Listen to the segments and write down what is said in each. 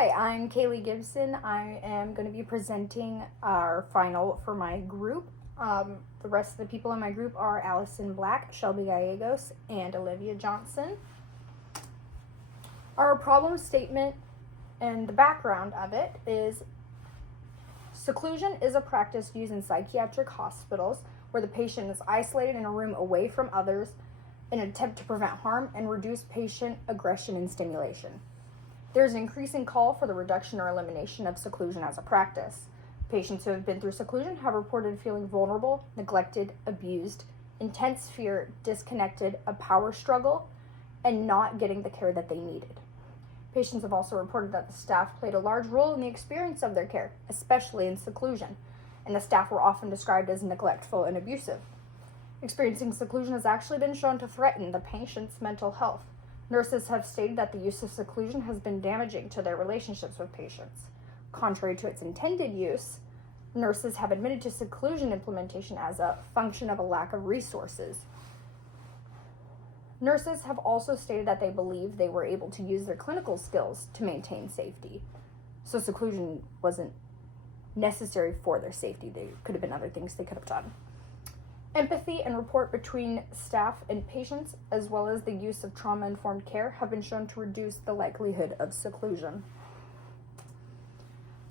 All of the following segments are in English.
Hi, I'm Kaylee Gibson. I am going to be presenting our final for my group. The rest of the people in my group are Allison Black, Shelby Gallegos, and Olivia Johnson. Our problem statement and the background of it is seclusion is a practice used in psychiatric hospitals where the patient is isolated in a room away from others in an attempt to prevent harm and reduce patient aggression and stimulation. There is an increasing call for the reduction or elimination of seclusion as a practice. Patients who have been through seclusion have reported feeling vulnerable, neglected, abused, intense fear, disconnected, a power struggle, and not getting the care that they needed. Patients have also reported that the staff played a large role in the experience of their care, especially in seclusion, and the staff were often described as neglectful and abusive. Experiencing seclusion has actually been shown to threaten the patient's mental health. Nurses have stated that the use of seclusion has been damaging to their relationships with patients. Contrary to its intended use, nurses have admitted to seclusion implementation as a function of a lack of resources. Nurses have also stated that they believe they were able to use their clinical skills to maintain safety. So seclusion wasn't necessary for their safety. There could have been other things they could have done. Empathy and rapport between staff and patients, as well as the use of trauma-informed care, have been shown to reduce the likelihood of seclusion.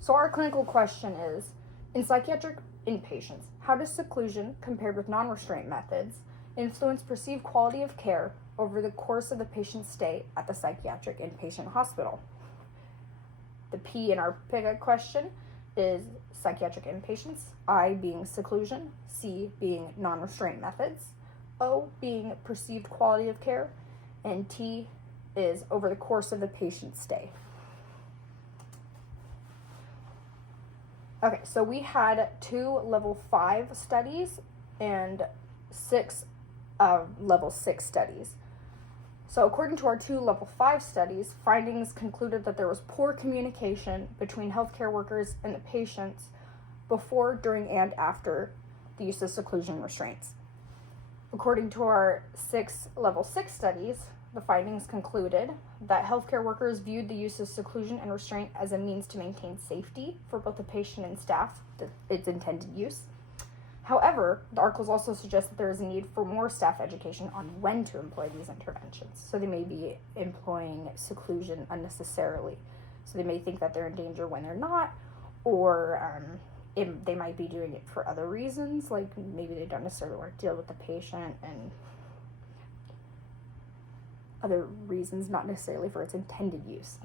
So our clinical question is, in psychiatric inpatients, how does seclusion, compared with non-restraint methods, influence perceived quality of care over the course of the patient's stay at the psychiatric inpatient hospital? The P in our pickup question is psychiatric inpatients, I being seclusion, C being non-restraint methods, O being perceived quality of care, and T is over the course of the patient's stay. Okay, so we had 2 level 5 studies and 6 level 6 studies. So according to our 2 level 5 studies, findings concluded that there was poor communication between healthcare workers and the patients before, during, and after the use of seclusion restraints. According to our 6 level 6 studies, the findings concluded that healthcare workers viewed the use of seclusion and restraint as a means to maintain safety for both the patient and staff, its intended use. However, the articles also suggest that there is a need for more staff education on when to employ these interventions. So they may be employing seclusion unnecessarily. So they may think that they're in danger when they're not, or they might be doing it for other reasons, like maybe they don't necessarily want to deal with the patient and other reasons, not necessarily for its intended use.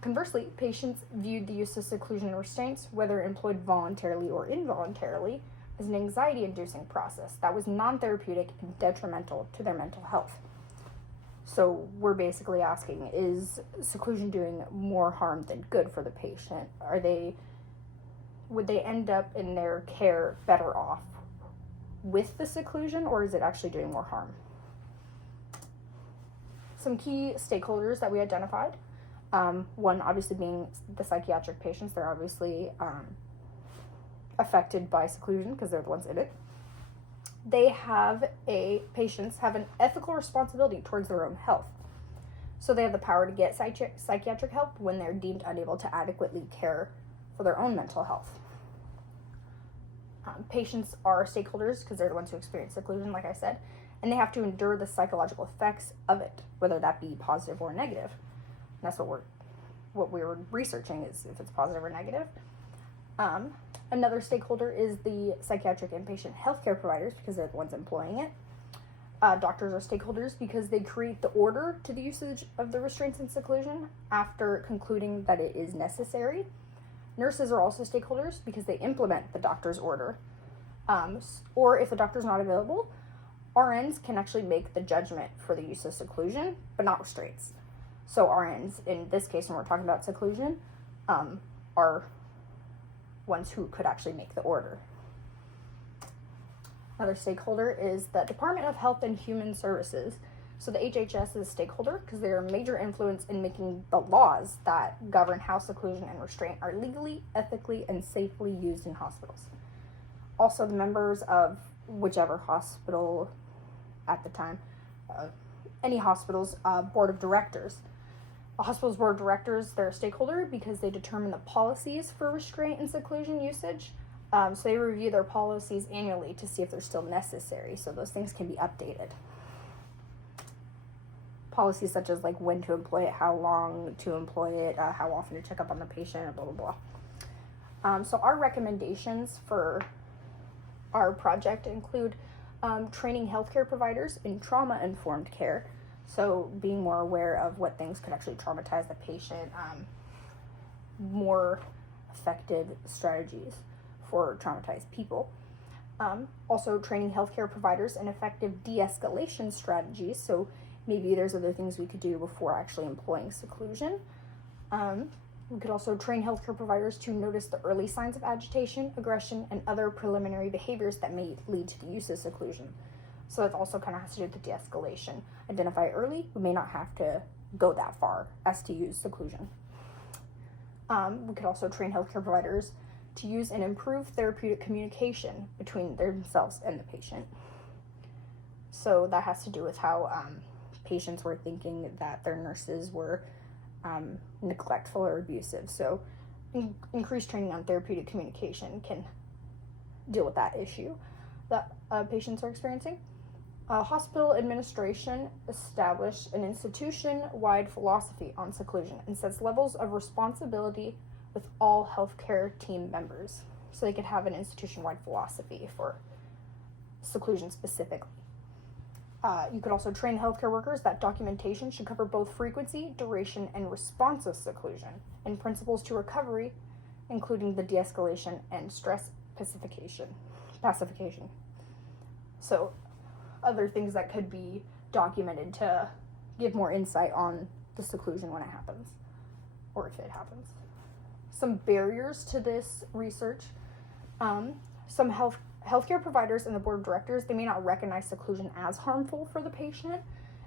Conversely, patients viewed the use of seclusion and restraints, whether employed voluntarily or involuntarily, as an anxiety-inducing process that was non-therapeutic and detrimental to their mental health. So we're basically asking, is seclusion doing more harm than good for the patient? Would they end up in their care better off with the seclusion, or is it actually doing more harm? Some key stakeholders that we identified, one obviously being the psychiatric patients. They're obviously affected by seclusion because they're the ones in it. Patients have an ethical responsibility towards their own health. So they have the power to get psychiatric help when they're deemed unable to adequately care for their own mental health. Patients are stakeholders because they're the ones who experience seclusion, like I said, and they have to endure the psychological effects of it, whether that be positive or negative. And that's what we're researching, is if it's positive or negative. Another stakeholder is the psychiatric inpatient healthcare providers, because they're the ones employing it. Doctors are stakeholders because they create the order to the usage of the restraints and seclusion after concluding that it is necessary. Nurses are also stakeholders because they implement the doctor's order. Or if the doctor's not available, RNs can actually make the judgment for the use of seclusion, but not restraints. So RNs, in this case, when we're talking about seclusion, are ones who could actually make the order. Another stakeholder is the Department of Health and Human Services. So the HHS is a stakeholder because they are a major influence in making the laws that govern how seclusion and restraint are legally, ethically, and safely used in hospitals. Also, the members of whichever hospital at the time, any hospital's board of directors. A hospital's board of directors, they're a stakeholder because they determine the policies for restraint and seclusion usage. So they review their policies annually to see if they're still necessary, so those things can be updated. Policies such as like when to employ it, how long to employ it, how often to check up on the patient, blah, blah, blah. So our recommendations for our project include training healthcare providers in trauma-informed care, so being more aware of what things could actually traumatize the patient, more effective strategies for traumatized people. Also training healthcare providers in effective de-escalation strategies, so maybe there's other things we could do before actually employing seclusion. We could also train healthcare providers to notice the early signs of agitation, aggression, and other preliminary behaviors that may lead to the use of seclusion. So that also kind of has to do with the de-escalation. Identify early, we may not have to go that far as to use seclusion. We could also train healthcare providers to use and improve therapeutic communication between themselves and the patient. So that has to do with how patients were thinking that their nurses were neglectful or abusive. So increased training on therapeutic communication can deal with that issue that patients are experiencing. Hospital administration established an institution-wide philosophy on seclusion and sets levels of responsibility with all healthcare team members. So they could have an institution-wide philosophy for seclusion specifically. You could also train healthcare workers that documentation should cover both frequency, duration, and response of seclusion, and principles to recovery, including the de-escalation and stress pacification. So other things that could be documented to give more insight on the seclusion when it happens, or if it happens. Some barriers to this research. Some healthcare providers and the board of directors, they may not recognize seclusion as harmful for the patient,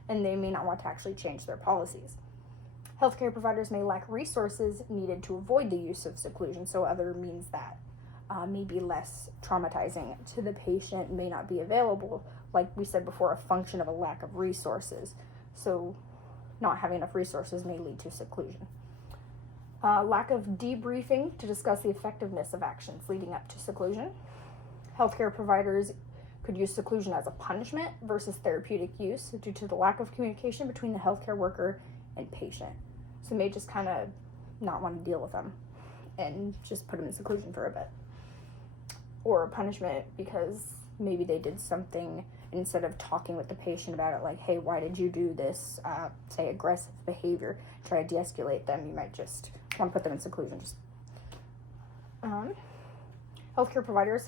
and they may not want to actually change their policies. Healthcare providers may lack resources needed to avoid the use of seclusion, so other means that may be less traumatizing to the patient may not be available. Like we said before, a function of a lack of resources. So not having enough resources may lead to seclusion. Lack of debriefing to discuss the effectiveness of actions leading up to seclusion. Healthcare providers could use seclusion as a punishment versus therapeutic use due to the lack of communication between the healthcare worker and patient. So may just kind of not want to deal with them and just put them in seclusion for a bit. Or a punishment because maybe they did something, instead of talking with the patient about it, like, hey, why did you do this, say aggressive behavior, try to de-escalate them, you might just want to put them in seclusion. Healthcare providers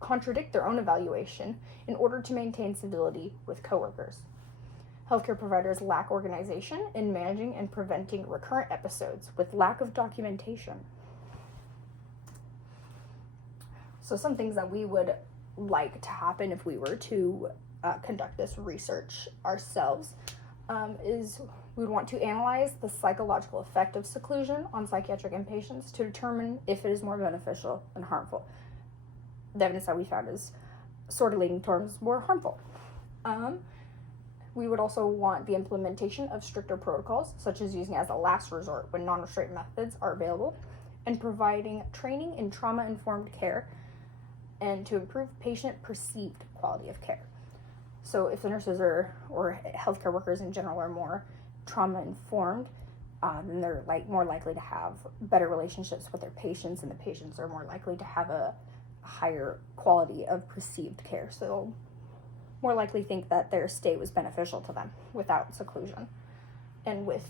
contradict their own evaluation in order to maintain civility with coworkers. Healthcare providers lack organization in managing and preventing recurrent episodes with lack of documentation. So some things that we would like to happen if we were to conduct this research ourselves is we would want to analyze the psychological effect of seclusion on psychiatric inpatients to determine if it is more beneficial than harmful. The evidence that we found is sort of leaning towards more harmful. We would also want the implementation of stricter protocols, such as using it as a last resort when non-restraint methods are available, and providing training in trauma-informed care and to improve patient perceived quality of care. So if the nurses or healthcare workers in general are more trauma-informed, then they're more likely to have better relationships with their patients, and the patients are more likely to have a higher quality of perceived care. So they'll more likely think that their stay was beneficial to them without seclusion, and with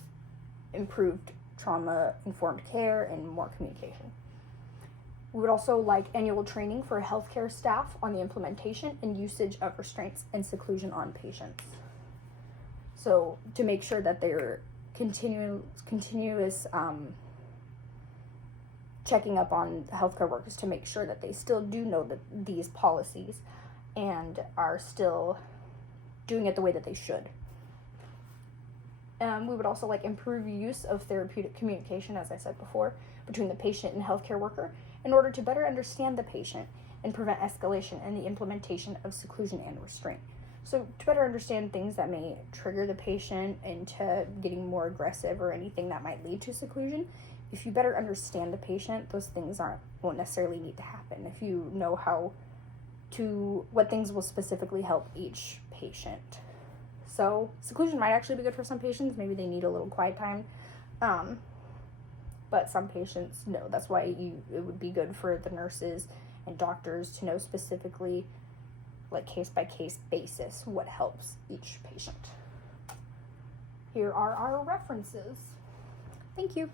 improved trauma-informed care and more communication. We would also like annual training for healthcare staff on the implementation and usage of restraints and seclusion on patients. So to make sure that they're continuous checking up on healthcare workers to make sure that they still do know these policies and are still doing it the way that they should. We would also like improve use of therapeutic communication, as I said before, between the patient and healthcare worker in order to better understand the patient and prevent escalation in the implementation of seclusion and restraint. So to better understand things that may trigger the patient into getting more aggressive or anything that might lead to seclusion, if you better understand the patient, those things won't necessarily need to happen. If you know what things will specifically help each patient. So seclusion might actually be good for some patients. Maybe they need a little quiet time. But some patients, no. That's why it would be good for the nurses and doctors to know specifically, like case-by-case basis, what helps each patient. Here are our references. Thank you.